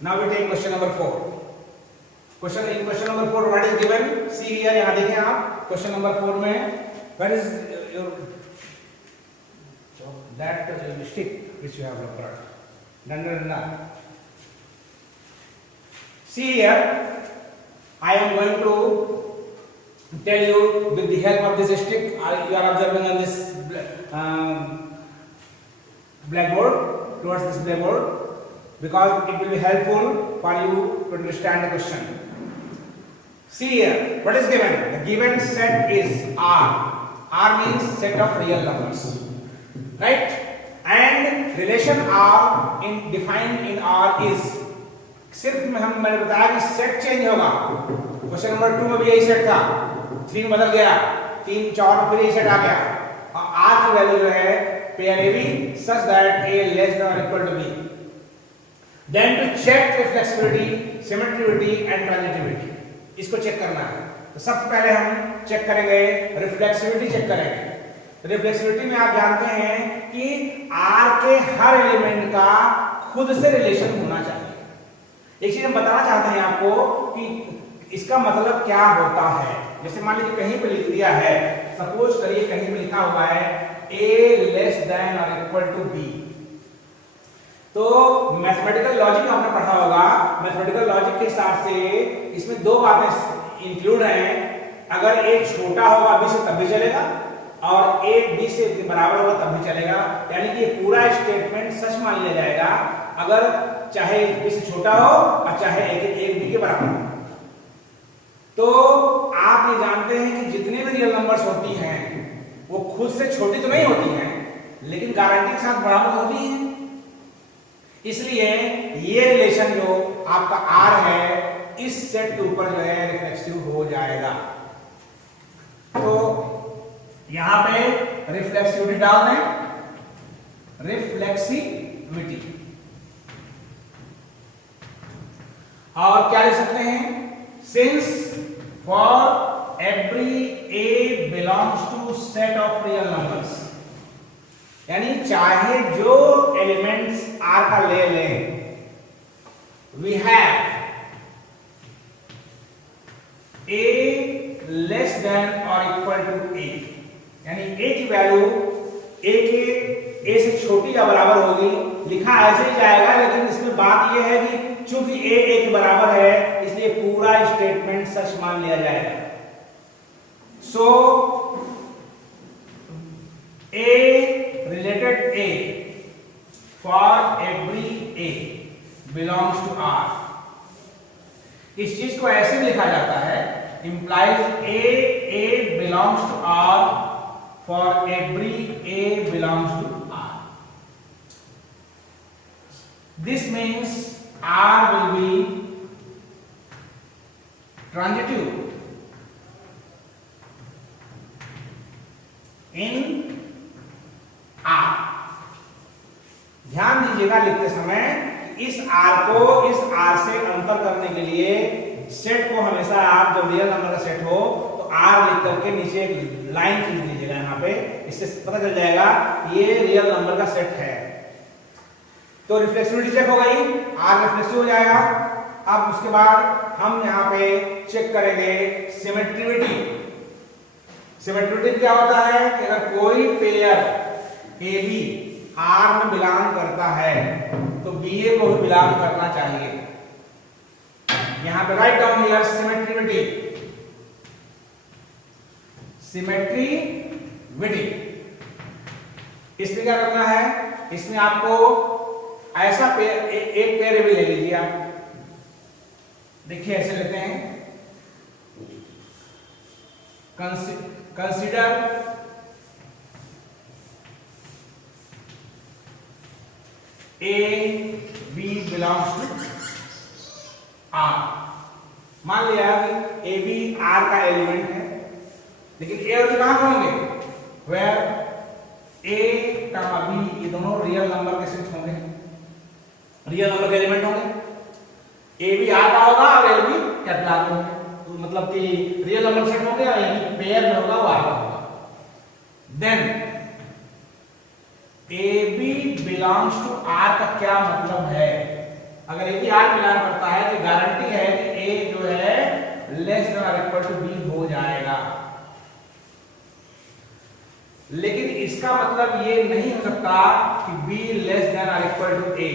Now we take question number 4. Question number 4 what is given? See here, यहाँ देखें आप question number 4 में what is your that stick which you have brought? Danda. See here, I am going to tell you with the help of this stick. You are observing on this blackboard, towards this blackboard, because it will be helpful for you to understand the question. See here, what is given? The given set is R. R means set of real numbers, right? And relation R in defined in R is, सिर्फ मैंने बताया कि set change होगा. Question number 2 में भी यही set था, 3 में बदल गया, 3 4 में फिर यही सेट आ गया. और R की वैल्यू जो है pair AB such that A less than or equal to B. Then to check reflexivity, symmetricity and transitivity, इसको चेक करना है. तो सबसे पहले हम चेक करेंगे रिफ्लेक्सिविटी चेक करेंगे. रिफ्लेक्सिविटी में आप जानते हैं कि R के हर एलिमेंट का खुद से रिलेशन होना चाहिए. एक चीज हम बताना चाहते हैं आपको कि इसका मतलब क्या होता है. जैसे मान लीजिए कहीं पे लिख दिया है, सपोज करिए कहीं पे लिखा हुआ है A less than or equal to B. तो मैथमेटिकल लॉजिक आपने पढ़ा होगा. मैथमेटिकल लॉजिक के हिसाब से इसमें दो बातें इंक्लूड हैं. अगर A छोटा होगा B से तब भी चलेगा, और A B से बराबर होगा तब भी चलेगा. यानी कि ये पूरा स्टेटमेंट सच मान लिया जाएगा अगर चाहे B से छोटा हो और चाहे A B के बराबर हो. तो आप ये जानते हैं कि जितने भी रियल नंबर्स होती हैं वो खुद से छोटी तो नहीं होती हैं, लेकिन गारंटी के साथ बराबर होती हैं. इसलिए ये रिलेशन जो आपका R है इस सेट के ऊपर जो है रिफ्लेक्सिव हो जाएगा. तो यहां पे रिफ्लेक्सिविटी डाल दें, रिफ्लेक्सिविटी, और क्या लिख सकते हैं, since for every A belongs to set of real numbers. यानी चाहे जो एलिमेंट्स R का ले लें, we have A less than और इक्वल टू A. यानी A की वैल्यू A से छोटी या बराबर होगी. लिखा ऐसे ही जाएगा, लेकिन इसमें बात यह है कि चूंकि A के बराबर है इसलिए पूरा स्टेटमेंट सच मान लिया जाएगा. सो A related A for every A belongs to R. इस चीज को ऐसे भी लिखा जाता है, implies A belongs to R for every A belongs to R. This means R will be transitive in R. ध्यान दीजिएगा लिखते समय, इस R को इस R से अंतर करने के लिए सेट को हमेशा आप जब रियल नंबर का सेट हो तो R लिख करके नीचे एक लाइन खींच दीजिएगा यहाँ पे. इससे पता चल जाएगा ये रियल नंबर का सेट है. तो रिफ्लेक्सिविटी चेक हो गई, R रिफ्लेक्सिव हो जाएगा. अब उसके बाद हम यहाँ पे चेक करेंगे सिमेट्रिविटी. सिमेट्रिविटी क्या होता है कि अगर कोई पेयर AB R में बिलोंग करता है तो BA को भी बिलोंग करना चाहिए. यहां पे राइट डाउन हियर सिमेट्रिविटी. सिमेट्रिविटी इसमें क्या करना है, इसमें आपको ऐसा पेयर एक पेयर भी ले लीजिए आप. देखिए ऐसे लेते हैं, consider A B belongs to R. मान लिया कि A B R का एलिमेंट है, लेकिन A और B कहां होंगे, where A कमा B ये दोनों रियल नंबर के सेट होंगे, रियल नंबर के एलिमेंट होंगे. A B R का होगा और A B कैपिटल R का होगा. तो मतलब कि रियल नंबर सेट होंगे और यानी पेयर में होगा वो R का होगा. Then AB belongs to R का क्या मतलब है, अगर ए भी आर बिलोंग करता है तो गारंटी है कि ए जो है लेस देन और इक्वल टू बी हो जाएगा। लेकिन इसका मतलब ये नहीं हो सकता कि बी लेस देन और इक्वल टू ए।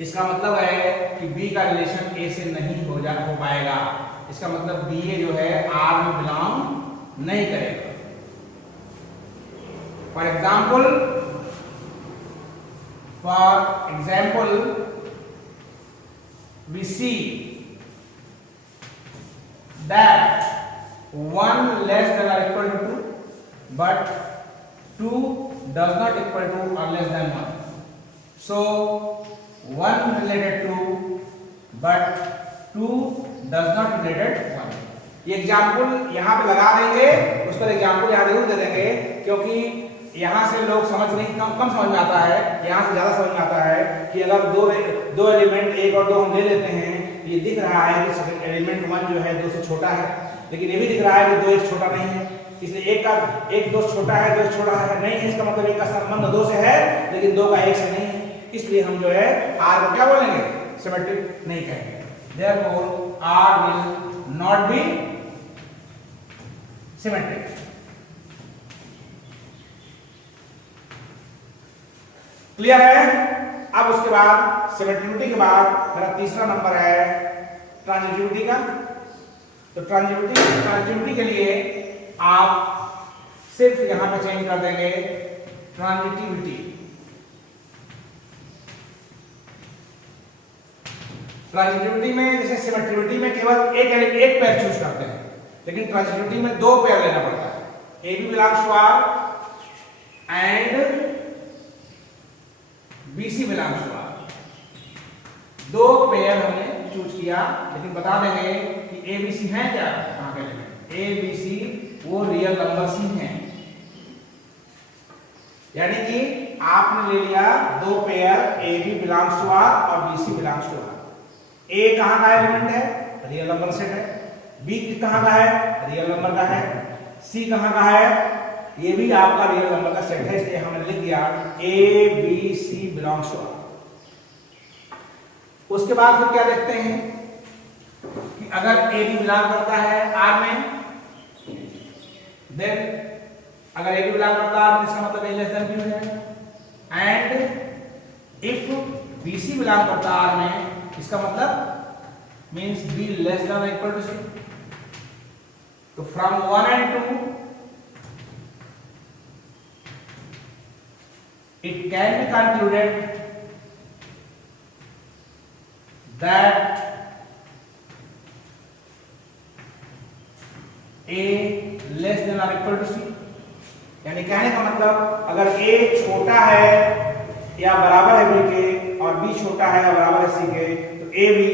इसका मतलब है कि बी का रिलेशन ए से नहीं हो पाएगा। इसका मतलब बी ए जो है आर में बिलोंग नहीं करेगा। For example we see that 1 less than or equal to 2 but 2 does not equal to or less than 1. So 1 related to but 2 does not related 1. ये एग्जाम्पल यहाँ पे लगा देंगे, उस पर एग्जाम्पल यहाँ जरूर दे देंगे, क्योंकि यहाँ से लोग समझ नहीं कम समझ में आता है, यहाँ से ज्यादा समझ में आता है कि अगर दो एलिमेंट 1 और 2 हम ले लेते हैं, ये दिख रहा है कि एलिमेंट 1 जो है 2 से छोटा है, लेकिन ये भी दिख रहा है कि 2 1 छोटा नहीं है, इसलिए एक 2 छोटा है, 2 छोटा है नहीं है, इसका मतलब एक का संबंध 2 से है लेकिन 2 का 1 से नहीं है, इसलिए हम जो है R को क्या बोलेंगे, सिमेट्रिक नहीं कहेंगे। Therefore R will not be symmetric. Clear है? अब उसके बाद सिमेट्रिसिटी के बाद मेरा तीसरा नंबर है ट्रांजिटिविटी का। तो ट्रांजिटिविटी के लिए आप सिर्फ यहां पे चेंज कर देंगे ट्रांजिटिविटी। ट्रांजिटिविटी में जैसे सिमेट्रिसिटी में केवल एक पेयर चूज करते हैं, लेकिन ट्रांजिटिविटी में 2 पेयर लेना पड़ता है। A B belongs to R and BC belongs to R. 2 pair हमने चूज किया, लेकिन बता देंगे कि ABC है क्या, कहां के एलिमेंट ABC वो रियल नंबर्स ही हैं। यानी कि आपने ले लिया 2 pair AB belongs to R और BC belongs to R. A कहां का एलिमेंट है, रियल नंबर सेट है। B कहां का है, रियल नंबर का है। C कहां का है, ये भी आपका रियल नंबर का सेट है, इसलिए हमने लिख दिया ABC बिलोंग्स टू आर। उसके बाद फिर क्या देखते हैं कि अगर AB बिलोंग करता है R में, देन अगर AB बिलोंग करता है R में, इसका मतलब A लेस देन B है। एंड इफ BC बिलोंग करता है R में, इसका मतलब मींस B लेस देन और इक्वल टू C। तो from 1 and 2 it can be concluded that A less than or equal to C। यानी कहने का मतलब अगर A छोटा है या बराबर है B के और B छोटा है या बराबर है C के, तो A भी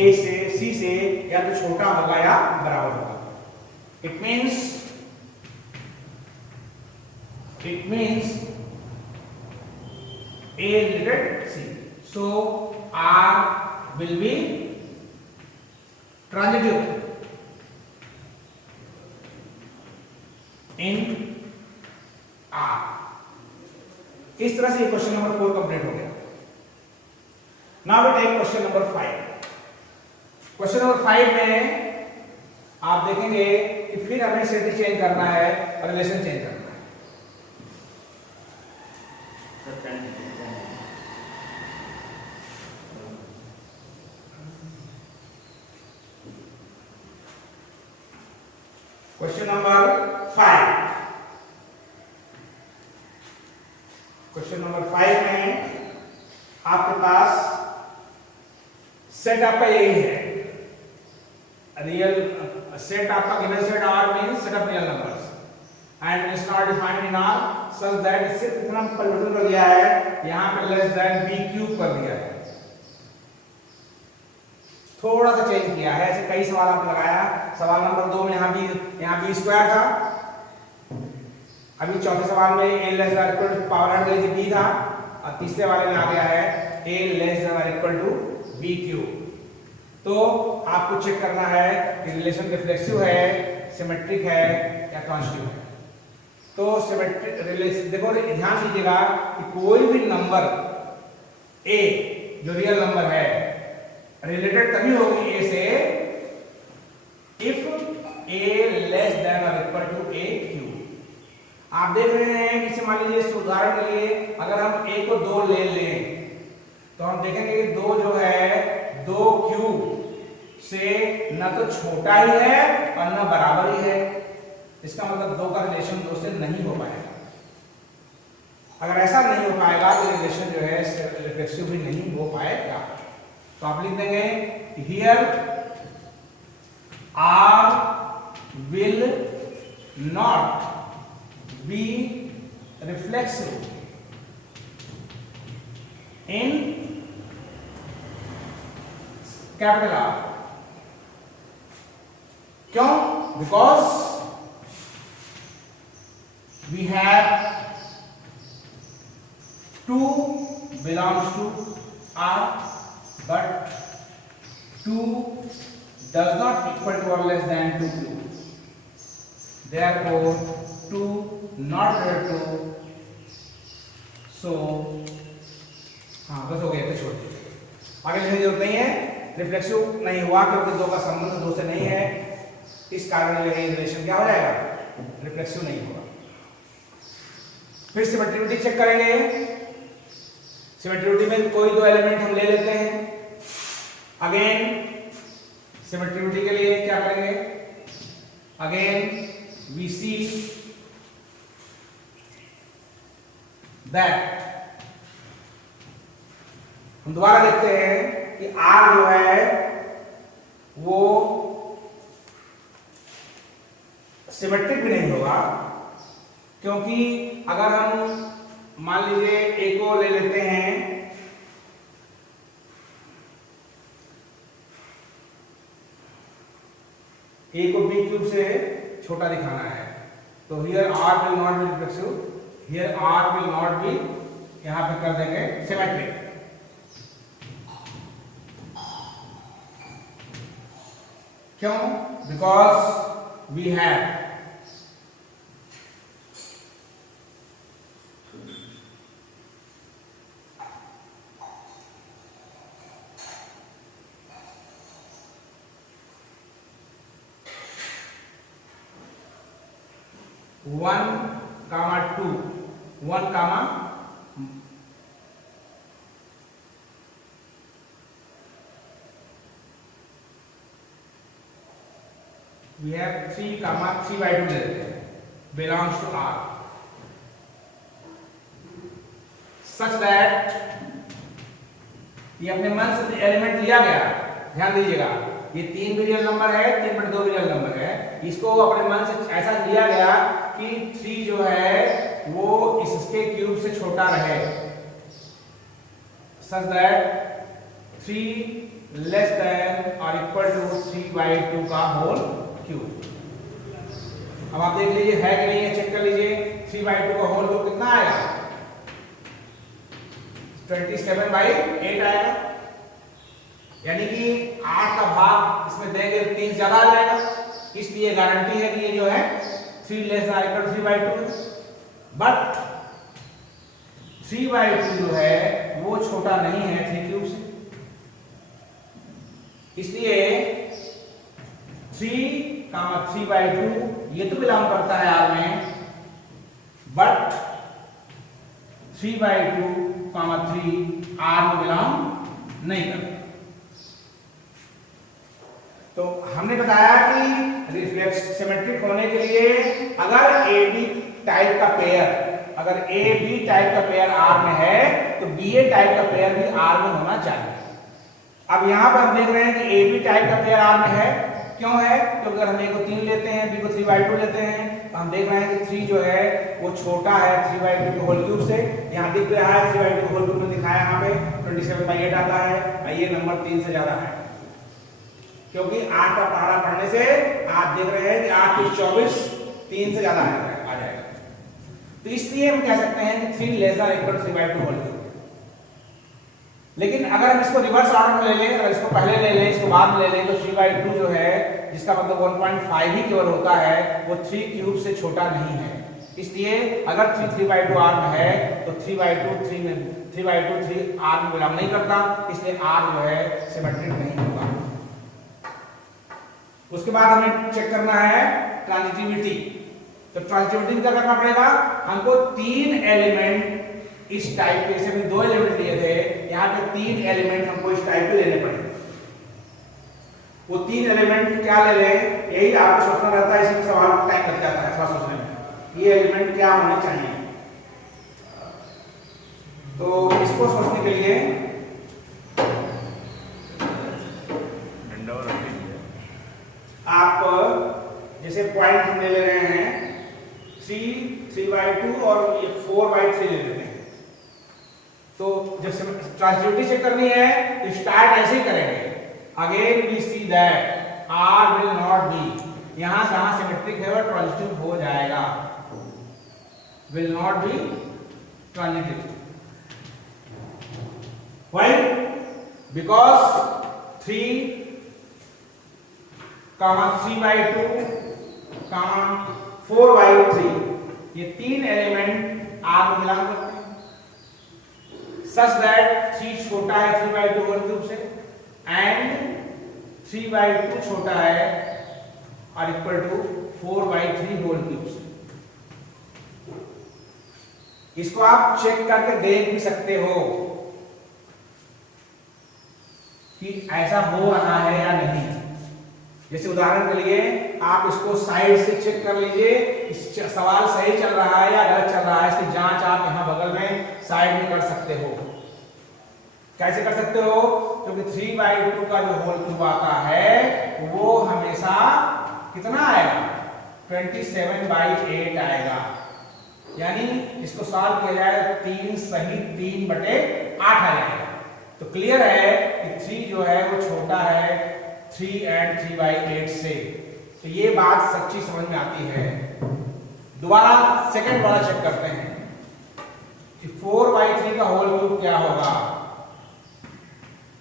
A से C से या तो छोटा होगा या बराबर होगा। It means A related C. So R will be transitive in R। इस तरह से क्वेश्चन नंबर 4 कंप्लीट हो गया। Now we take question number 5। Question number 5 में आप देखेंगे कि फिर हमें सेट चेंज करना है और रिलेशन चेंज करना है। Question number 5। क्वेश्चन नंबर 5 में आपके पास सेट आपका यही है, रियल सेट आपका given set R means set of real numbers and it's not defined in R such that सिर्फ इतना परिवर्तन कर दिया है, यहां पे लेस देन B क्यूब कर दिया है, थोड़ा सा चेंज किया है। ऐसे कई सवाल आपने लगाया। सवाल नंबर 2 में यहाँ B स्क्वायर था, अभी चौथे सवाल में A less than equal to power हट गई थी B था, और तीसरे वाले में आ गया है A less than equal to B cube. तो आपको चेक करना है कि रिलेशन रिफ्लेक्सिव है, सिमेट्रिक है या ट्रांजिटिव है। तो सिमेट्रिक रिलेशन देखो, ध्यान दीजिएगा कि कोई भी नंबर A जो रियल नंबर है रिलेटेड तभी होगी ए से इफ ए लेस देन और इक्वल टू ए क्यूब। आप देख रहे हैं कि मान लीजिए उदाहरण के लिए अगर हम ए को 2 ले लें तो हम देखेंगे कि 2 जो है 2 क्यूब से न तो छोटा ही है और न बराबर ही है। इसका मतलब 2 का रिलेशन 2 से नहीं हो पाएगा। अगर ऐसा नहीं हो पाएगा तो रिलेशन जो है रिफ्लेक्सिव भी नहीं हो पाएगा। तो आप लिख देंगे here R will not be reflexive in capital R. क्यों? Because we have 2 belongs to R but 2 does not equal to or less than 2 cube. Therefore 2 not equal to, so हाँ बस हो गया, तो छोड़ दीजिए, आगे लिखने की जरूरत नहीं है। रिफ्लेक्सिव नहीं हुआ क्योंकि 2 का संबंध 2 से नहीं है, इस कारण ये रिलेशन क्या हो जाएगा, रिफ्लेक्सिव नहीं होगा। फिर सिमेट्रिसिटी चेक करेंगे। सिमेट्रिसिटी में कोई 2 एलिमेंट हम ले लेते हैं। अगेन सिमेट्रिसिटी के लिए क्या करेंगे, अगेन वी सी दैट, हम दोबारा देखते हैं कि R जो है वो सिमेट्रिक भी नहीं होगा, क्योंकि अगर हम मान लीजिए ए को ले लेते हैं, ए को बी क्यूब से छोटा दिखाना है, तो here R will not be reflexive, here R will not be, यहां पे कर देंगे सिमेट्रिक। क्यों? Because we have one comma 2, 1 comma we have 3 comma 3/2 ले लेते हैं, belongs to R such that ये अपने मन से एलिमेंट लिया गया। ध्यान दीजिएगा, ये 3 भी रियल नंबर है, 3/2 भी रियल नंबर है। इसको अपने मन से ऐसा लिया गया कि 3 जो है वो इसके क्यूब से छोटा रहे, such that 3 लेस देन और इक्वल टू 3/2 का होल क्यूब। अब आप देख लीजिए है कि नहीं है, चेक कर लीजिए। 3/2 का होल क्यूब कितना आएगा, 27/8 आएगा, यानी कि 8 का भाग इसमें देंगे 3 ज्यादा आ जाएगा। इसलिए गारंटी है कि ये जो है 3 लेस देन इक्वल 3/2, बट 3/2 जो है वो छोटा नहीं है 3 क्यूब से, इसलिए 3 कामा 3/2 ये तो बिलोंग करता है R में, बट 3/2 कामा 3 R में बिलोंग नहीं करता। तो हमने बताया कि रिफ्लेक्स सिमेट्रिक होने के लिए अगर ए बी टाइप का पेयर, अगर ए बी टाइप का पेयर R में है तो बी ए टाइप का पेयर भी R में होना चाहिए। अब यहां पर हम देख रहे हैं कि ए बी टाइप का पेयर R में है। क्यों है? क्योंकि अगर हम ए को 3 लेते हैं, बी को 3/2 लेते हैं, तो हम देख रहे हैं कि 3 जो है वो छोटा है 3/2 के होल क्यूब से। यहाँ दिख रहा है 3/2 होल क्यूब में दिखाया, यहाँ पे 27/8 आता है, ये नंबर 3 से ज्यादा है, क्योंकि 8 का पहाड़ा पढ़ने से आप देख रहे हैं कि 8 की 24 3 से ज्यादा आ जाएगा। तो इसलिए हम कह सकते हैं कि 3 less than equal 3/2 whole cube. लेकिन अगर हम इसको रिवर्स ऑर्डर में ले लें, अगर इसको पहले ले लें इसको बाद में ले लें, तो 3/2 जो है जिसका मतलब 1.5 ही केवल होता है, वो 3 क्यूब से छोटा नहीं है। इसलिए अगर 3/2 R में है तो 3/2 3/2 3 आर में बिलोंग नहीं करता, इसलिए आर जो है सिमेट्रिक नहीं होगा। उसके बाद हमें चेक करना है ट्रांजिटिविटी। तो ट्रांजिटिविटी क्या करना पड़ेगा, हमको 3 एलिमेंट इस टाइप के, जैसे 2 एलिमेंट लिए थे, यहाँ पे 3 एलिमेंट हमको इस टाइप के लेने पड़ेंगे। वो 3 एलिमेंट क्या ले लें, यही आपको सोचना रहता है, इसी सवाल में टाइम लग जाता है थोड़ा सोचने में, ये एलिमेंट क्या होने चाहिए। तो इसको सोचने के लिए आप जैसे पॉइंट हम ले रहे हैं 3 3/2 और ये 4/3 ले लेते हैं। तो जब ट्रांजिटिविटी चेक करनी है तो स्टार्ट ऐसे ही करेंगे, again we see that R will not be, यहां जहां सिमेट्रिक है वो ट्रांजिटिव हो जाएगा, will not be transitive. Why? Because 3, 3/2, 4/3 ये 3 एलिमेंट आर में बिलोंग करते हैं, सच दैट 3 छोटा है 3/2 होल क्यूब से एंड 3/2 छोटा है और इक्वल टू 4/3 होल क्यूब से। इसको आप चेक करके देख भी सकते हो कि ऐसा हो रहा है या नहीं। जैसे उदाहरण के लिए आप इसको साइड से चेक कर लीजिए, इस सवाल सही चल रहा है या गलत चल रहा है, इसकी जांच आप यहां बगल में साइड में कर सकते हो। कैसे कर सकते हो, क्योंकि 3/2 का जो होल क्यूब आता है वो हमेशा कितना आएगा, 27/8 आएगा। यानी इसको सॉल्व किया जाए 3 सही 3/8 आ जाएगा। तो क्लियर है कि 3 जो है वो छोटा है 3 and 3/8 से। तो ये बात सच्ची समझ में आती है। दोबारा सेकंड वाला चेक करते हैं कि 4/3 का होल क्यूब क्या होगा।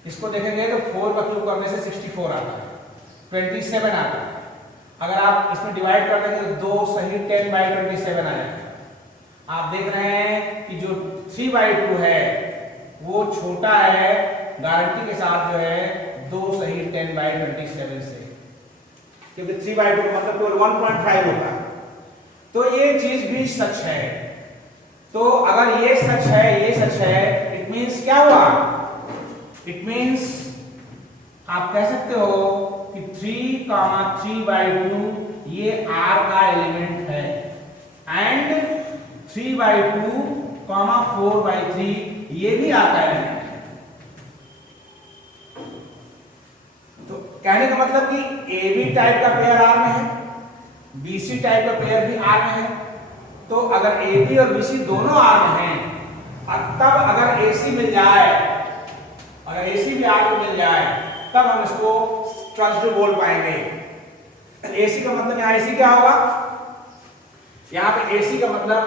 इसको देखेंगे तो 4 का क्यूब करने से 64 आता है, 27 आता है। अगर आप इसमें डिवाइड कर देंगे तो 2 सही 10/27 आ जाएगा। आप देख रहे हैं कि जो 3/2 है वो छोटा है गारंटी के साथ जो है 2 सही 10/27 से, क्योंकि 3/2 का मतलब केवल 1.5 होता है। तो ये चीज भी सच है। तो अगर ये सच है, ये सच है, इट मींस क्या हुआ, इट मींस आप कह सकते हो कि 3, 3/2 ये R का एलिमेंट है एंड 3/2, 4/3 ये भी आता है। तो कहने का मतलब कि ए बी टाइप का पेयर आर में है, बीसी टाइप का पेयर भी आर में है। तो अगर ए बी और बीसी दोनों आर में हैं और तब अगर एसी मिल जाए और एसी भी आर में मिल जाए तब हम इसको ट्रांजिटिव बोल पाएंगे। एसी का मतलब यहाँ एसी क्या होगा, यहाँ पे एसी का मतलब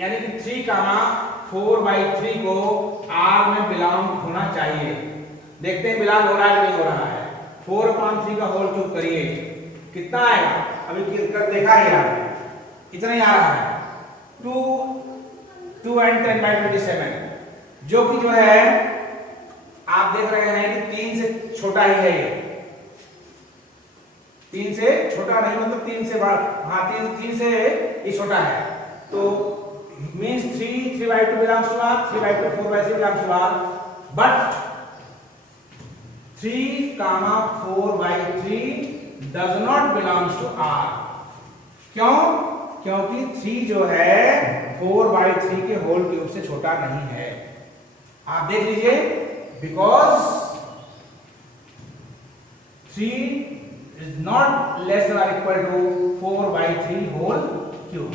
यानी कि 3, 4/3 को R में बिलोंग होना चाहिए। देखते हैं बिलोंग हो रहा है कि नहीं हो रहा है। 4/3 का होल क्यूब करिए, कितना आएगा, अभी कर देखा ही आपने, इतना ही आ रहा है 2 and 10/27, जो कि जो है आप देख रहे हैं कि 3 से छोटा ही है। ये 3 से छोटा नहीं, मतलब 3 से बड़ा, हाँ 3 से ये छोटा है। तो means 3/2 belongs to R, 3/2 4/3 belongs to R, but 3, 4/3 does not belongs to R। क्यों? क्योंकि 3 जो है 4/3 के होल क्यूब से छोटा नहीं है। आप देख लीजिए, because 3 is not less than or equal to 4/3 whole cube.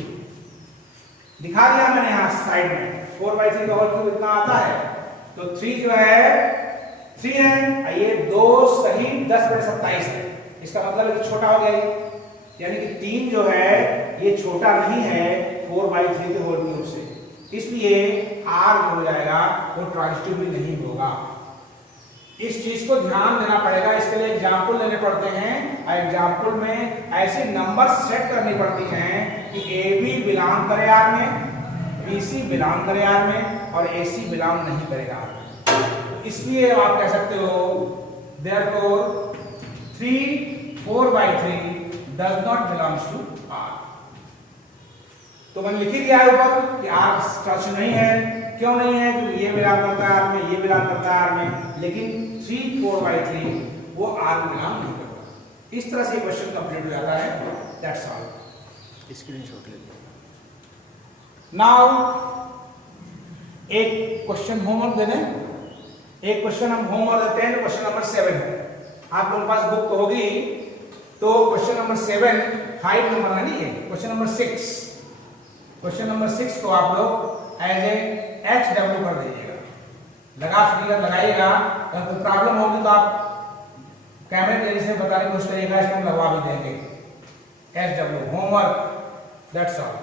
दिखा दिया मैंने यहां साइड में 4/3 का होल क्यूब इतना आता है। तो 3 जो है 3 है, ये 2 सही 10/27 है। इसका मतलब कि छोटा हो गया, यानी कि 3 जो है ये छोटा नहीं है 4/3 के होल क्यूब से, इसलिए R जो हो जाएगा वो ट्रांजिटिव भी नहीं होगा। इस चीज को ध्यान देना पड़ेगा। इसके लिए एग्जाम्पल लेने पड़ते हैं और एग्जाम्पल में ऐसे नंबर सेट करनी पड़ती हैं कि ए बी बिलोंग करे आर में, बी सी बिलोंग करे आर में, और AC बिलोंग नहीं करेगा। इसलिए आप कह सकते हो therefore 3/4/3 does not belongs to R। तो मैंने लिख दिया है ऊपर कि R ट्रांजिशन नहीं है। क्यों नहीं है? क्योंकि ये बिलोंग करता है R में, ये बिलोंग करता है R में, लेकिन 3/4/3 वो R में बिलोंग नहीं करता। इस तरह से क्वेश्चन कंप्लीट हो जाता है। That's all. स्क्रीनशॉट ले लो। नाउ एक क्वेश्चन होमवर्क दे दें। एक क्वेश्चन हम होमवर्क देते हैं। क्वेश्चन नंबर 7 है। आप लोगों के पास बुक तो होगी, तो क्वेश्चन नंबर 7 5 नंबर है नहीं, ये क्वेश्चन नंबर 6। क्वेश्चन नंबर 6 को आप लोग एज ए HW कर दीजिएगा। लगा फिगर लगाइएगा। अगर कोई प्रॉब्लम होगी तो आप कैमरे के जरिए से बताने की कोशिश करिएगा, इसमें लगवा भी देंगे। HW homework, that's all.